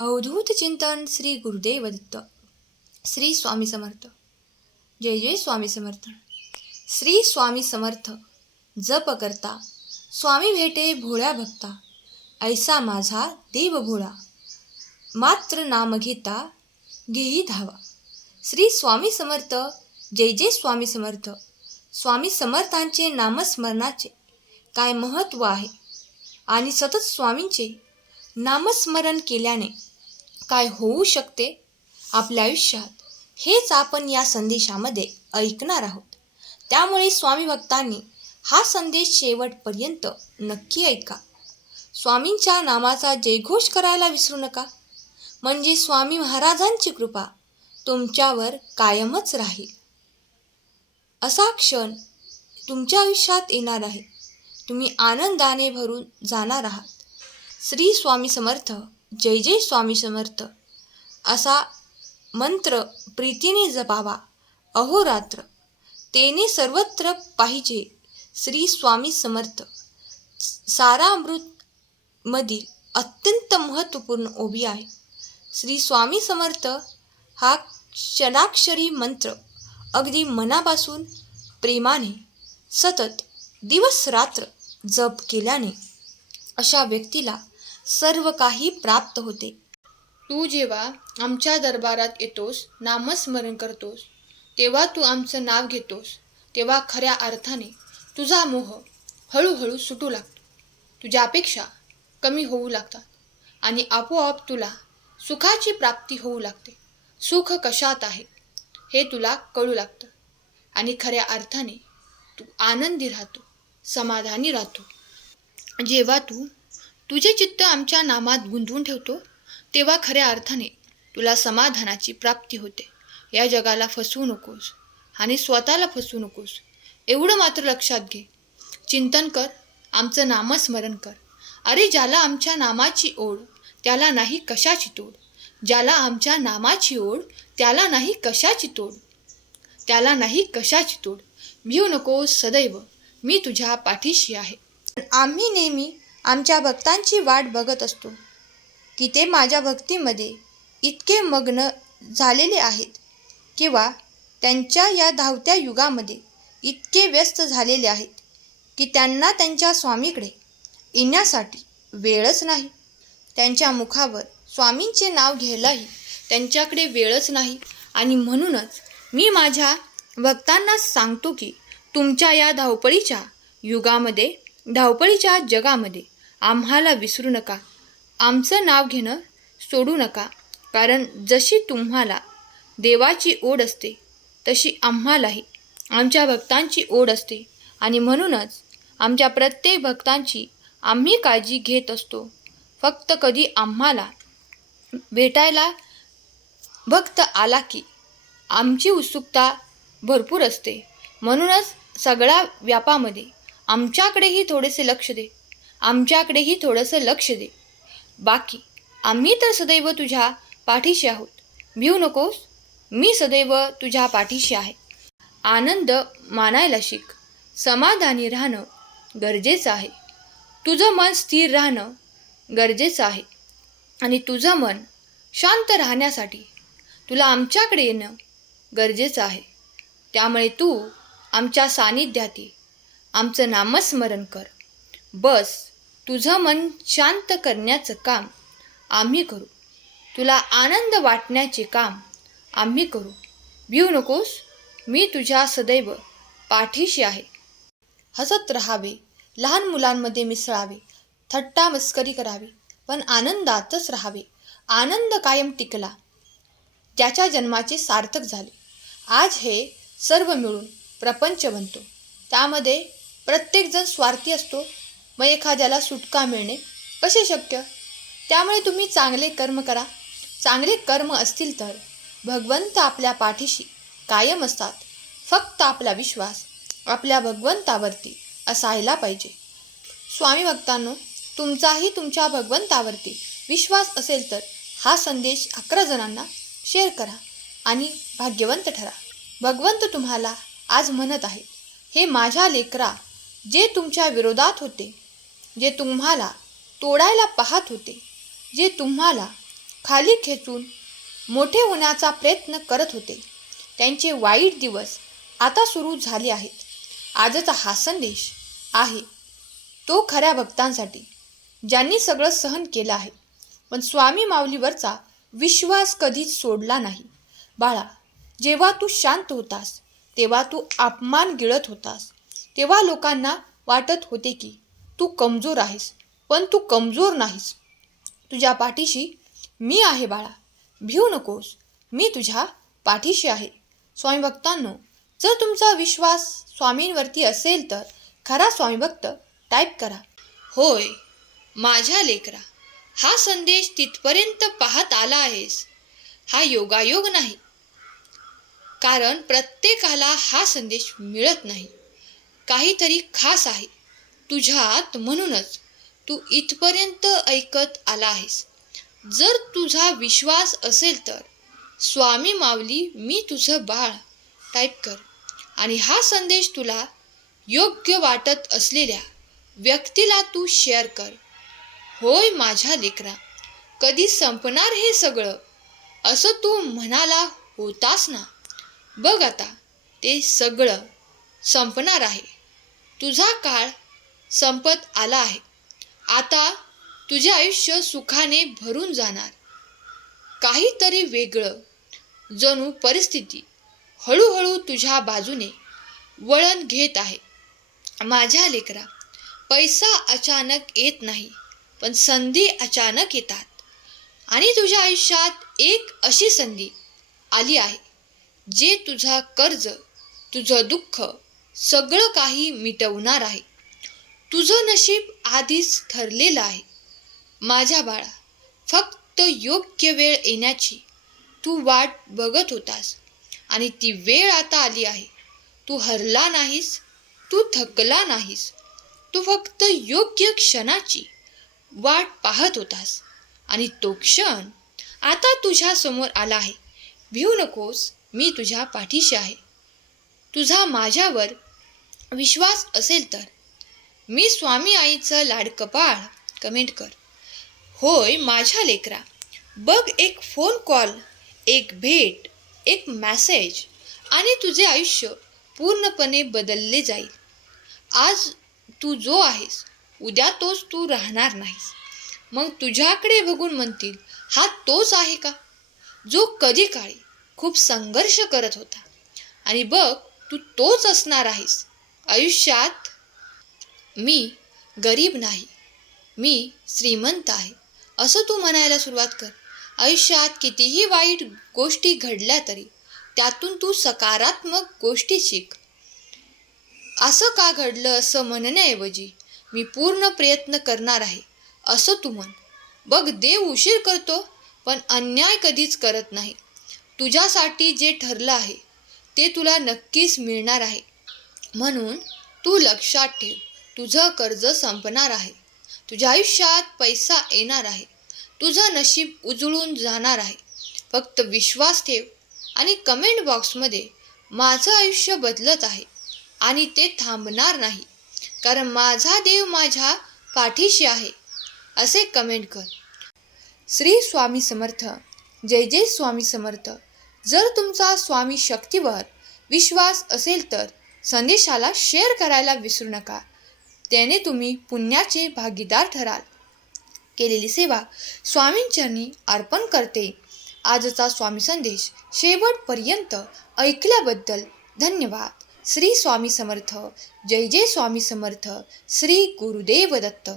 अवधूत चिंतन श्री गुरुदेव दत्त. श्री स्वामी समर्थ. जय जय स्वामी समर्थ. श्री स्वामी समर्थ. जप करता स्वामी भेटे भोळ्या भक्ता, ऐसा माझा देव भोळा, मात्र नाम घेता घेई धावा. श्री स्वामी समर्थ. जय जय स्वामी समर्थ. स्वामी समर्थांचे नामस्मरणाचे काय महत्त्व आहे आणि सतत स्वामींचे नामस्मरण केल्याने काय होऊ शकते आपल्या आयुष्यात, हेच आपण या संदेशामध्ये ऐकणार आहोत. त्यामुळे स्वामी भक्तांनी हा संदेश शेवटपर्यंत नक्की ऐका. स्वामींच्या नामाचा जयघोष करायला विसरू नका, म्हणजे स्वामी महाराजांची कृपा तुमच्यावर कायमच राहील. असा क्षण तुमच्या आयुष्यात येणार आहे, तुम्ही आनंदाने भरून जाणार आहात. श्री स्वामी समर्थ. जय जय स्वामी समर्थ असा मंत्र प्रीतीने जपावा अहोरात्र, तेने सर्वत्र पाहिजे श्री स्वामी समर्थ. सारामृत मधील अत्यंत महत्त्वपूर्ण ओवी आहे. श्री स्वामी समर्थ हा क्षणाक्षरी मंत्र अगदी मनापासून प्रेमाने सतत दिवस रात्र जप केल्याने अशा व्यक्तीला सर्व काही प्राप्त होते. तू जेव्हा आमच्या दरबारात येतोस, नामस्मरण करतोस, तेव्हा तू आमचं नाव घेतोस, तेव्हा खऱ्या अर्थाने तुझा मोह हळूहळू सुटू लागतो. तुझ्या अपेक्षा कमी होऊ लागतात आणि आपोआप तुला सुखाची प्राप्ती होऊ लागते. सुख कशात आहे हे तुला कळू लागतं आणि खऱ्या अर्थाने तू आनंदी राहतो, समाधानी राहतो. जेव्हा तू तुझे चित्त आमच्या नामात गुंतवून ठेवतो, तेव्हा खऱ्या अर्थाने तुला समाधानाची प्राप्ती होते. या जगाला फसवू नकोस आणि स्वतःला फसवू नकोस, एवढं मात्र लक्षात घे. चिंतन कर, आमचं नामस्मरण कर. अरे ज्याला आमच्या नामाची ओढ, त्याला नाही कशाची तोड. ज्याला आमच्या नामाची ओढ, त्याला नाही कशाची तोड. त्याला नाही कशाची तोड. भिऊ नकोस, सदैव मी तुझ्या पाठीशी आहे. आम्ही नेहमी आमच्या भक्तांची वाट बघत असतो की ते माझ्या भक्तीमध्ये इतके मग्न झालेले आहेत किंवा त्यांच्या या धावत्या युगामध्ये इतके व्यस्त झालेले आहेत की त्यांना त्यांच्या स्वामीकडे येण्यासाठी वेळच नाही. त्यांच्या मुखावर स्वामींचे नाव घ्यायलाही त्यांच्याकडे वेळच नाही. आणि म्हणूनच मी माझ्या भक्तांना सांगतो की तुमच्या या धावपळीच्या युगामध्ये, धावपळीच्या जगामध्ये आम्हाला विसरू नका. आमचं नाव घेणं सोडू नका. कारण जशी तुम्हाला देवाची ओढ असते, तशी आम्हालाही आमच्या भक्तांची ओढ असते. आणि म्हणूनच आमच्या प्रत्येक भक्तांची आम्ही काळजी घेत असतो. फक्त कधी आम्हाला भेटायला भक्त आला की आमची उत्सुकता भरपूर असते. म्हणूनच सगळ्या व्यापामध्ये आमच्याकडेही थोडेसे लक्ष दे, आमच्याकडेही थोडंसं लक्ष दे. बाकी आम्ही तर सदैव तुझ्या पाठीशी आहोत. भिऊ नकोस, मी सदैव तुझ्या पाठीशी आहे. आनंद मानायला शिक. समाधानी राहणं गरजेचं आहे. तुझं मन स्थिर राहणं गरजेचं आहे. आणि तुझं मन शांत राहण्यासाठी तुला आमच्याकडे येणं गरजेचं आहे. त्यामुळे तू आमच्या सानिध्यात ये, आमचं नामस्मरण कर. बस तुझं मन शांत करण्याचं काम आम्ही करू. तुला आनंद वाटण्याचे काम आम्ही करू. भिऊ नकोस, मी तुझ्या सदैव पाठीशी आहे. हसत राहावे, लहान मुलांमध्ये मिसळावे, थट्टा मस्करी करावी, पण आनंदातच राहावे. आनंद कायम टिकला, त्याच्या जन्माचे सार्थक झाले. आज हे सर्व मिळून प्रपंच बनतो. त्यामध्ये प्रत्येकजण स्वार्थी असतो. मग एखाद्याला सुटका मिळणे कसे शक्य? त्यामुळे तुम्ही चांगले कर्म करा. चांगले कर्म असतील तर भगवंत आपल्या पाठीशी कायम असतात. फक्त आपला विश्वास आपल्या भगवंतावरती असायला पाहिजे. स्वामी भक्तांनो, तुमचाही तुमच्या भगवंतावरती विश्वास असेल तर हा संदेश 11 जणांना शेअर करा आणि भाग्यवंत ठरा. भगवंत तुम्हाला आज म्हणत आहे, हे माझ्या लेकरा, जे तुमच्या विरोधात होते, जे तुम्हाला तोडायला पाहत होते, जे तुम्हाला खाली खेचून मोठे होण्याचा प्रयत्न करत होते. त्यांचे वाईट दिवस आता सुरू झाले आहेत. आजचा हा संदेश आहे तो खऱ्या भक्तांसाठी, ज्यांनी सगळं सहन केलं आहे पण स्वामी माऊलीवरचा विश्वास कधीच सोडला नाही. बाळा, जेव्हा तू शांत होतास तेव्हा तू अपमान गिळत होतास. तेव्हा लोकांना वाटत होते की तू कमजोर आहेस, पण तू कमजोर नाहीस. तुझ्या पाठीशी मी आहे बाळा, भिऊ नकोस, मी तुझ्या पाठीशी आहे. स्वामी भक्तांनो, जर तुमचा विश्वास स्वामींवरती असेल तर खरा स्वामी भक्त टाईप करा. होय माझ्या लेकरा, हा संदेश तिथपर्यंत पाहत आला आहेस, हा योगायोग नाही. कारण प्रत्येकाला हा संदेश मिळत नाही. काहीतरी खास आहे तुझ्यात, म्हणूनच तू इथपर्यंत ऐकत आला आहेस. जर तुझा विश्वास असेल तर स्वामी माऊली मी तुझं बाळ टाईप कर आणि हा संदेश तुला योग्य वाटत असलेल्या व्यक्तीला तू शेअर कर. होय माझ्या लेकरा, कधी संपणार हे सगळं असं तू म्हणाला होतास ना, बघ आता ते सगळं संपणार आहे. तुझा काळ संपत आला आहे. आता तुझे आयुष्य सुखाने भरून जाणार. काहीतरी वेगळं जणू परिस्थिती हळूहळू तुझ्या बाजूने वळण घेत आहे. माझ्या लेकरा, पैसा अचानक येत नाही, पण संधी अचानक येतात. आणि तुझ्या आयुष्यात एक अशी संधी आली आहे जे तुझा कर्ज, तुझं दुःख सगळं काही मिटवणार आहे. तुझं नशीब आधीच ठरलेलं आहे माझ्या बाळा. फक्त योग्य वेळ येण्याची तू वाट बघत होतास आणि ती वेळ आता आली आहे. तू हरला नाहीस, तू थकला नाहीस, तू फक्त योग्य क्षणाची वाट पाहत होतास आणि तो क्षण आता तुझ्या समोर आला आहे. भिऊ नकोस, मी तुझ्या पाठीशी आहे. तुझा माझ्यावर विश्वास असेल तर मी स्वामी आईचं लाडकं बाळ कमेंट कर. होय माझ्या लेकरा, बघ एक फोन कॉल, एक भेट, एक मेसेज आणि तुझे आयुष्य पूर्णपणे बदलले जाईल. आज तू जो आहेस उद्या तोच तू राहणार नाहीस. मग तुझ्याकडे बघून म्हणतील, हा तोच आहे का जो कधी काळी खूप संघर्ष करत होता. आणि बघ तू तोच असणार आहेस आयुष्यात. मी गरीब नाही, मी श्रीमंत आहे असं तू म्हणायला सुरुवात कर. आयुष्यात कितीही वाईट गोष्टी घडल्या तरी त्यातून तू सकारात्मक गोष्टी शिक. असं का घडलं असं म्हणण्याऐवजी मी पूर्ण प्रयत्न करणार आहे असं तू म्हण. बघ देव उशीर करतो पण अन्याय कधीच करत नाही. तुझ्यासाठी जे ठरलं आहे ते तुला नक्कीच मिळणार आहे. म्हणून तू लक्षात ठेव, तुझं कर्ज संपणार आहे, तुझ्या आयुष्यात पैसा येणार आहे, तुझं नशीब उजळून जाणार आहे. फक्त विश्वास ठेव आणि कमेंट बॉक्समध्ये माझं आयुष्य बदलत आहे आणि ते थांबणार नाही कारण माझा देव माझ्या पाठीशी आहे असे कमेंट कर. श्री स्वामी समर्थ. जय जय स्वामी समर्थ. जर तुमचा स्वामी शक्तीवर विश्वास असेल तर संदेशाला शेअर करायला विसरू नका. त्याने तुम्ही पुण्याचे भागीदार ठराल. केलेली सेवा स्वामींचरणी अर्पण करते. आजचा स्वामी संदेश शेवटपर्यंत ऐकल्याबद्दल धन्यवाद. श्री स्वामी समर्थ. जय जय स्वामी समर्थ. श्री गुरुदेव दत्त.